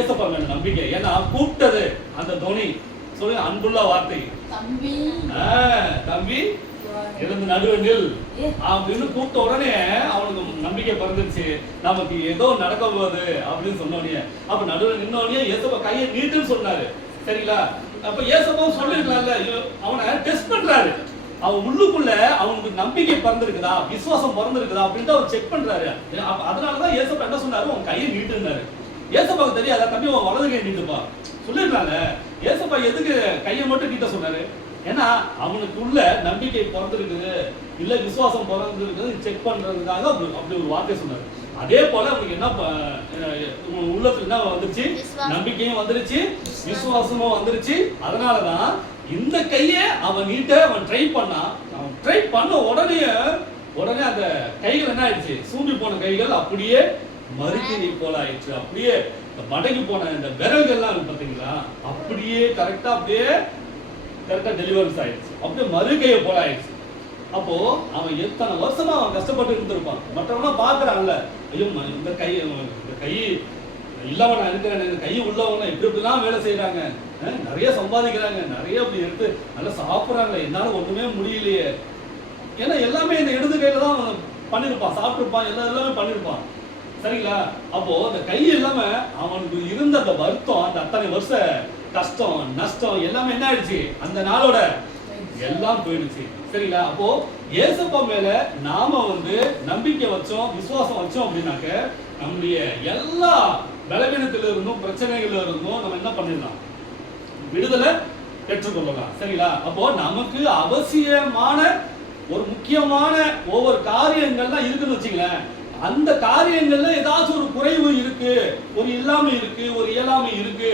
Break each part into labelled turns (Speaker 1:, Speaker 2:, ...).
Speaker 1: ஏசப்பா மேல நம்பிக்கை. ஏன்னா கூப்பிட்டது அந்த துணி சொல்லுங்க அன்புள்ள வார்த்தை.
Speaker 2: தம்பி.
Speaker 1: தம்பி எழுந்து நடுவே நில் அப்படின்னு கூப்பிட்ட உடனே அவனுக்கு நம்பிக்கை பிறந்துச்சு நமக்கு ஏதோ நடக்க போகுது அப்படின்னு சொன்ன உடனே. அப்ப நடுவில் நின்ன உடனே ஏசப்பா கையை நீட்டுன்னு சொன்னாரு. சரிங்களா? அப்ப ஏசப்பா சொல்லிருக்கலாம்ல அவனை டெஸ்ட் பண்றாரு. அவன் உள்ளுக்குள்ள அவனுக்கு நம்பிக்கை பிறந்திருக்குதா? விசுவாசம் பிறந்திருக்குதா? அப்படின்ட்டு அவர் செக் பண்றாரு. அதனாலதான் ஏசப்பா என்ன சொன்னாரு? உன் கையை நீட்டுனாரு ஏசப்பாக்கு தெரியாதா தம்பி உன் வலது கை நீட்டுப்பா. சொல்லிருக்கலாம்ல. ஏசப்பா எதுக்கு கையை மட்டும் நீட்ட சொன்னாரு? ஏன்னா அவனுக்குள்ள நம்பிக்கை பிறந்திருக்குது. இல்ல விசுவாசம் பிறந்திருக்குது செக் பண்றதுக்காக அப்படி ஒரு வார்த்தை சொன்னாரு. அதே போல அவனுக்கு என்ன உள்ளத்துல என்ன வந்துருச்சு. நம்பிக்கையும் வந்துருச்சு. விசுவாசமும் வந்துருச்சு. அதனாலதான் இந்த கையை அவன் நீட்ட அவன் ட்ரை பண்ணான் அவன் ட்ரை பண்ண உடனே உடனே அந்த கைகள் என்ன ஆயிடுச்சு? சூம்பி போன கைகள் அப்படியே மறுக்கினி போல ஆயிடுச்சு. அப்படியே மடங்கி போன இந்த விரல்கள்லாம் இருக்கு அப்படியே கரெக்டா அப்படியே கரெக்டா டெலிவரன்ஸ் ஆயிடுச்சு. அப்படியே மறுகையை போல ஆயிடுச்சு. அப்போ அவன் எத்தனை வருஷமா அவன் கஷ்டப்பட்டு இருந்திருப்பான்? மற்றவங்க பாக்குறான்ல. ஐயோ இந்த கை இந்த கை இல்லவனா இருக்கிறேன் இந்த கை உள்ளவன இப்படி இப்படிலாம் வேலை செய்யறாங்க அஹ், நிறைய சம்பாதிக்கிறாங்க. நிறைய அப்படி எடுத்து நல்லா சாப்பிடுறாங்க என்னால ஒண்ணுமே முடியலையே. ஏன்னா எல்லாமே இந்த இடது கையில தான் அவன் பண்ணிருப்பான். சாப்பிட்டுருப்பான். எல்லாம் எல்லாமே பண்ணிருப்பான். சரிங்களா? அப்போ அந்த கை இல்லாம அவனுக்கு இருந்த அந்த வருத்தம் அந்த அத்தனை வருஷ கஷ்டம் நஷ்டம் எல்லாமே என்ன ஆயிடுச்சு? அந்த நாளோட எல்லாம் போயிடுச்சு. சரிங்களா? அப்போ ஏசப்பா மேல நாம வந்து நம்பிக்கை வச்சோம் விசுவாசம் வச்சோம் அப்படின்னாக்க நம்முடைய எல்லா பலவீனத்துல இருந்தும் பிரச்சனைகள்ல இருந்தும் நம்ம என்ன பண்ணிடலாம்? விடுதலை பெற்றுக்கொள்ளலாம். சரிங்களா? அப்போ நமக்கு அவசியமான ஒரு முக்கியமான ஒவ்வொரு காரியங்கள்லாம் இருக்குன்னு வச்சுங்களேன். அந்த காரியங்கள்ல ஏதாச்சும் ஒரு குறைவு இருக்கு ஒரு இல்லாமை இருக்கு ஒரு இயலாமை இருக்கு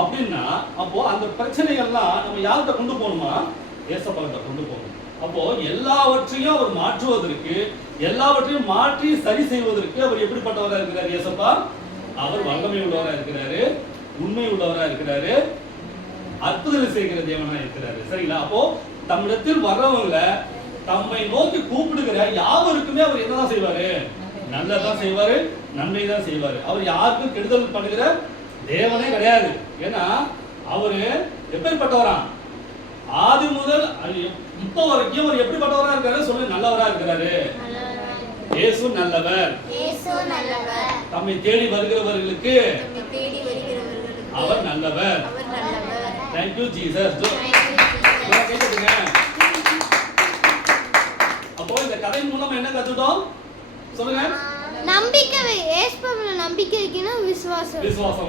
Speaker 1: அப்படின்னா அப்போ அந்த பிரச்சனைகள்லாம் நம்ம யார்கிட்ட கொண்டு போகணுமா? ஏசப்பாக்கிட்ட கொண்டு போகணும். அப்போ எல்லாவற்றையும் அவர் மாற்றுவதற்கு எல்லாவற்றையும் மாற்றி சரி செய்வதற்கு அவர் எப்படிப்பட்டவராக இருக்கிறார் ஏசப்பா? அவர் வல்லமை உள்ளவராக இருக்கிறாரு உண்மை உள்ளவராக இருக்கிறாரு அற்புதம் செய்கிற தேவனா இருக்கிறாரு. சரிங்களா? அப்போ தம்மிடத்தில் வர்றவங்கள தம்மை நோக்கி கூப்பிடுகிற யாவருக்குமே அவர் என்னதான் செய்வாரு? நல்லதான் செய்வாரு நன்மை தான் செய்வாரு. அவர் யாருக்கும் கெடுதல் பண்ணுகிற தேவனே கிடையாது. ஏன்னா அவரு எப்பேற்பட்டவரா ஆதி முதல் இப்போ வரைக்கும் அவர் எப்படிப்பட்டவரா இருக்காரு? சொல்லி நல்லவரா இருக்கிறாரு. இயேசு நல்லவர். தம்மை தேடி வருகிறவர்களுக்கு அவர் நல்லவர். தேங்க்யூ ஜீசஸ் அப்போ இந்த கதை மூலம் என்ன கத்துட்டோம் சொல்லுங்க.
Speaker 3: நம்பிக்கை ஏசுபாவில நம்பிக்கை வைக்கணும் விசுவாசம்.
Speaker 1: விசுவாசம்